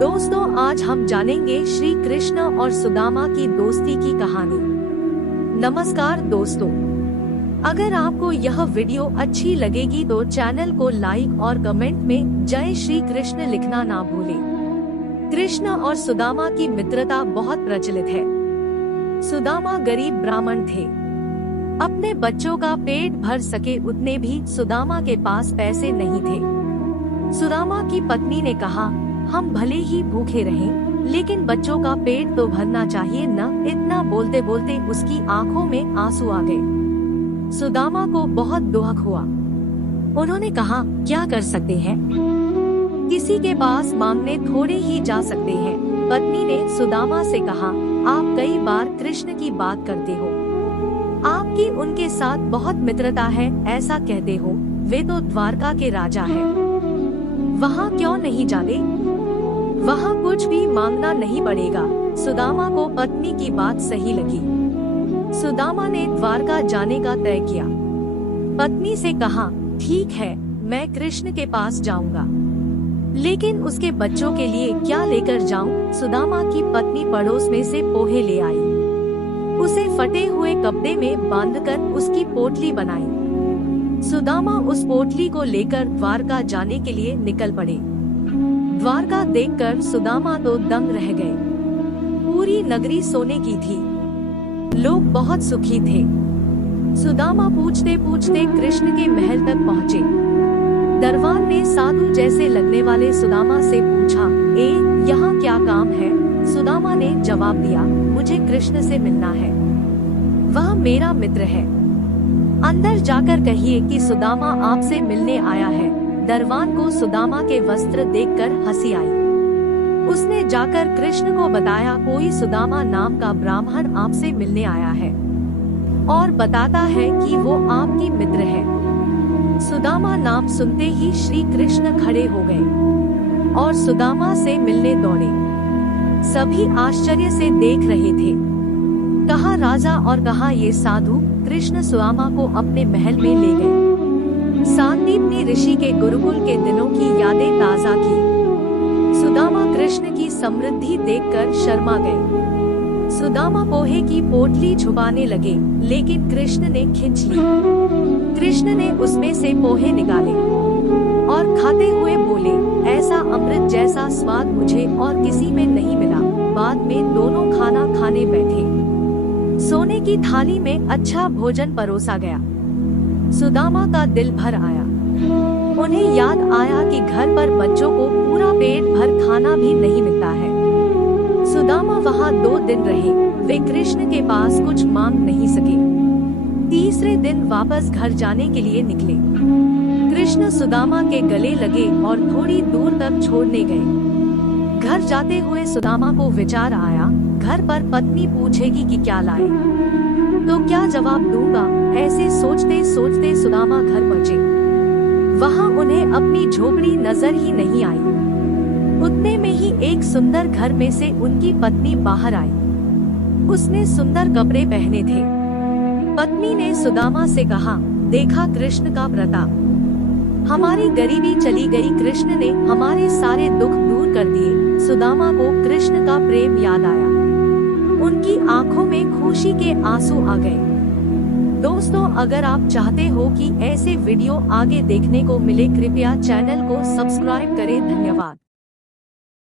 दोस्तों, आज हम जानेंगे श्री कृष्ण और सुदामा की दोस्ती की कहानी। नमस्कार दोस्तों, अगर आपको यह वीडियो अच्छी लगेगी तो चैनल को लाइक और कमेंट में जय श्री कृष्ण लिखना ना भूलें। कृष्ण और सुदामा की मित्रता बहुत प्रचलित है। सुदामा गरीब ब्राह्मण थे। अपने बच्चों का पेट भर सके उतने भी सुदामा के पास पैसे नहीं थे। सुदामा की पत्नी ने कहा, हम भले ही भूखे रहें, लेकिन बच्चों का पेट तो भरना चाहिए न। इतना बोलते बोलते उसकी आंखों में आंसू आ गए। सुदामा को बहुत दुख हुआ। उन्होंने कहा, क्या कर सकते हैं, किसी के पास मांगने थोड़े ही जा सकते हैं। पत्नी ने सुदामा से कहा, आप कई बार कृष्ण की बात करते हो, आपकी उनके साथ बहुत मित्रता है, ऐसा कहते हो। वे तो द्वारका के राजा हैं, वहाँ क्यों नहीं जाते? वहाँ कुछ भी मांगना नहीं पड़ेगा। सुदामा को पत्नी की बात सही लगी। सुदामा ने द्वारका जाने का तय किया। पत्नी से कहा, ठीक है, मैं कृष्ण के पास जाऊंगा, लेकिन उसके बच्चों के लिए क्या लेकर जाऊं? सुदामा की पत्नी पड़ोस में से पोहे ले आई। उसे फटे हुए कपड़े में बांधकर उसकी पोटली बनाई। सुदामा उस पोटली को लेकर द्वारका जाने के लिए निकल पड़े। द्वारका देखकर सुदामा तो दंग रह गए। पूरी नगरी सोने की थी, लोग बहुत सुखी थे। सुदामा पूछते पूछते कृष्ण के महल तक पहुँचे। दरबान ने साधु जैसे लगने वाले सुदामा से पूछा, यहाँ क्या काम है? सुदामा ने जवाब दिया, मुझे कृष्ण से मिलना है, वह मेरा मित्र है। अंदर जाकर कहिए कि सुदामा आपसे मिलने आया है। दरबान को सुदामा के वस्त्र देखकर हंसी आई। उसने जाकर कृष्ण को बताया, कोई सुदामा नाम का ब्राह्मण आपसे मिलने आया है और बताता है कि वो आपकी मित्र है। सुदामा नाम सुनते ही श्री कृष्ण खड़े हो गए और सुदामा से मिलने दौड़े। सभी आश्चर्य से देख रहे थे। कहा राजा और कहा ये साधु। कृष्ण सुदामा को अपने महल में ले गए। सांदीपनी ऋषि के गुरुकुल के दिनों की यादें ताजा की। सुदामा कृष्ण की समृद्धि देखकर शर्मा गए। सुदामा पोहे की पोटली छुपाने लगे, लेकिन कृष्ण ने खींच ली। कृष्ण ने उसमें से पोहे निकाले और खाते हुए बोले, ऐसा अमृत जैसा स्वाद मुझे और किसी में नहीं मिला। बाद में दोनों खाना खाने बैठे। सोने की थाली में अच्छा भोजन परोसा गया। सुदामा का दिल भर आया। उन्हें याद आया कि घर पर बच्चों को पूरा पेट भर खाना भी नहीं मिलता है। सुदामा वहाँ 2 दिन रहे। वे कृष्ण के पास कुछ मांग नहीं सके। तीसरे दिन वापस घर जाने के लिए निकले। कृष्ण सुदामा के गले लगे और थोड़ी दूर तक छोड़ने गए। घर जाते हुए सुदामा को विचार आया, घर पर पत्नी पूछेगी कि क्या लाए, तो क्या जवाब दूंगा? ऐसे सोचते सोचते सुदामा घर पहुँचे। वहाँ उन्हें अपनी झोपड़ी नजर ही नहीं आई। उतने में ही एक सुंदर घर में से उनकी पत्नी बाहर आई। उसने सुंदर कपड़े पहने थे। पत्नी ने सुदामा से कहा, देखा कृष्ण का प्रताप, हमारी गरीबी चली गई। कृष्ण ने हमारे सारे दुख दूर कर दिए। सुदामा को कृष्ण का प्रेम याद आया। उनकी आंखों में खुशी के आंसू आ गए। दोस्तों, अगर आप चाहते हो कि ऐसे वीडियो आगे देखने को मिले, कृपया चैनल को सब्सक्राइब करें। धन्यवाद।